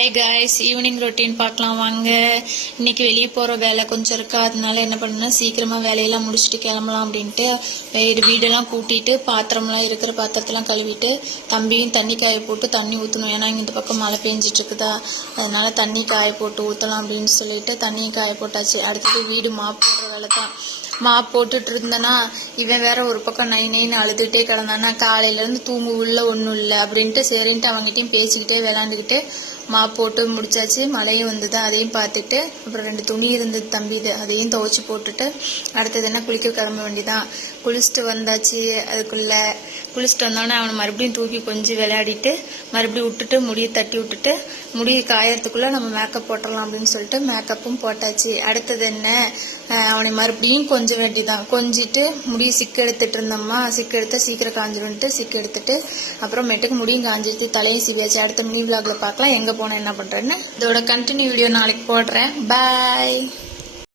Hi guys, evening routine பார்க்கலாம் வாங்க. இன்னைக்கு வெளியே போகிற வேலை கொஞ்சம் இருக்கா, அதனால என்ன பண்ணுன்னா சீக்கிரமாக வேலையெல்லாம் முடிச்சுட்டு கிளம்பலாம் அப்படின்ட்டு வீடெல்லாம் கூட்டிட்டு பாத்திரம்லாம் இருக்கிற பாத்திரத்தெல்லாம் கழுவிட்டு தம்பியும் தண்ணி காய போட்டு தண்ணி ஊற்றணும். ஏன்னா இங்கே இந்த பக்கம் மழை பெஞ்சிட்டு இருக்குதா, அதனால தண்ணி காய போட்டு ஊற்றலாம் அப்படின்னு சொல்லிட்டு தண்ணியை காய போட்டாச்சு. அடுத்தது வீடு மாப் போடுற வேலை தான். மாப் போட்டுட்டு இருந்தேன்னா இவன் வேற ஒரு பக்கம் நைன்னு அழுதுகிட்டே கிடந்தானா, காலையிலேருந்து தூங்கு உள்ள ஒன்றும் இல்லை அப்படின்ட்டு சரின்ட்டு அவங்ககிட்டயும் பேசிக்கிட்டே விளாண்டுக்கிட்டு மாப் போட்டு முடிச்சாச்சு. மழையும் வந்தது, அதையும் பார்த்துட்டு அப்புறம் 2 துணி இருந்தது தம்பிது, அதையும் துவைச்சி போட்டுட்டு அடுத்தது என்ன குளிக்க கிளம்ப வேண்டிதான். குளிச்சுட்டு வந்தாச்சு. அதுக்குள்ளே குளிச்சுட்டு வந்தோடனே அவனை மறுபடியும் தூக்கி கொஞ்சம் விளையாடிட்டு மறுபடியும் விட்டுட்டு முடியை தட்டி விட்டுட்டு முடியை காயறதுக்குள்ளே நம்ம மேக்கப் போட்டுடலாம் அப்படின்னு சொல்லிட்டு மேக்கப்பும் போட்டாச்சு. அடுத்தது என்ன, அவனை மறுபடியும் கொஞ்சம் வேண்டிதான். கொஞ்சிட்டு முடியை சிக்கு எடுத்துட்டு இருந்தோம்மா, சிக்கு எடுத்தால் சீக்கிரம் காஞ்சிடும்ட்டு சிக்கு எடுத்துட்டு அப்புறமேட்டுக்கு முடியும் காஞ்சிடுத்து, தலையும் சிவியாச்சு. அடுத்த மினி விளாக்ல பார்க்கலாம் எங்கே போனேன் என்ன பண்ணுறேன்னு. இதோட கண்டினியூ வீடியோ நாளைக்கு போடுறேன். பாய்.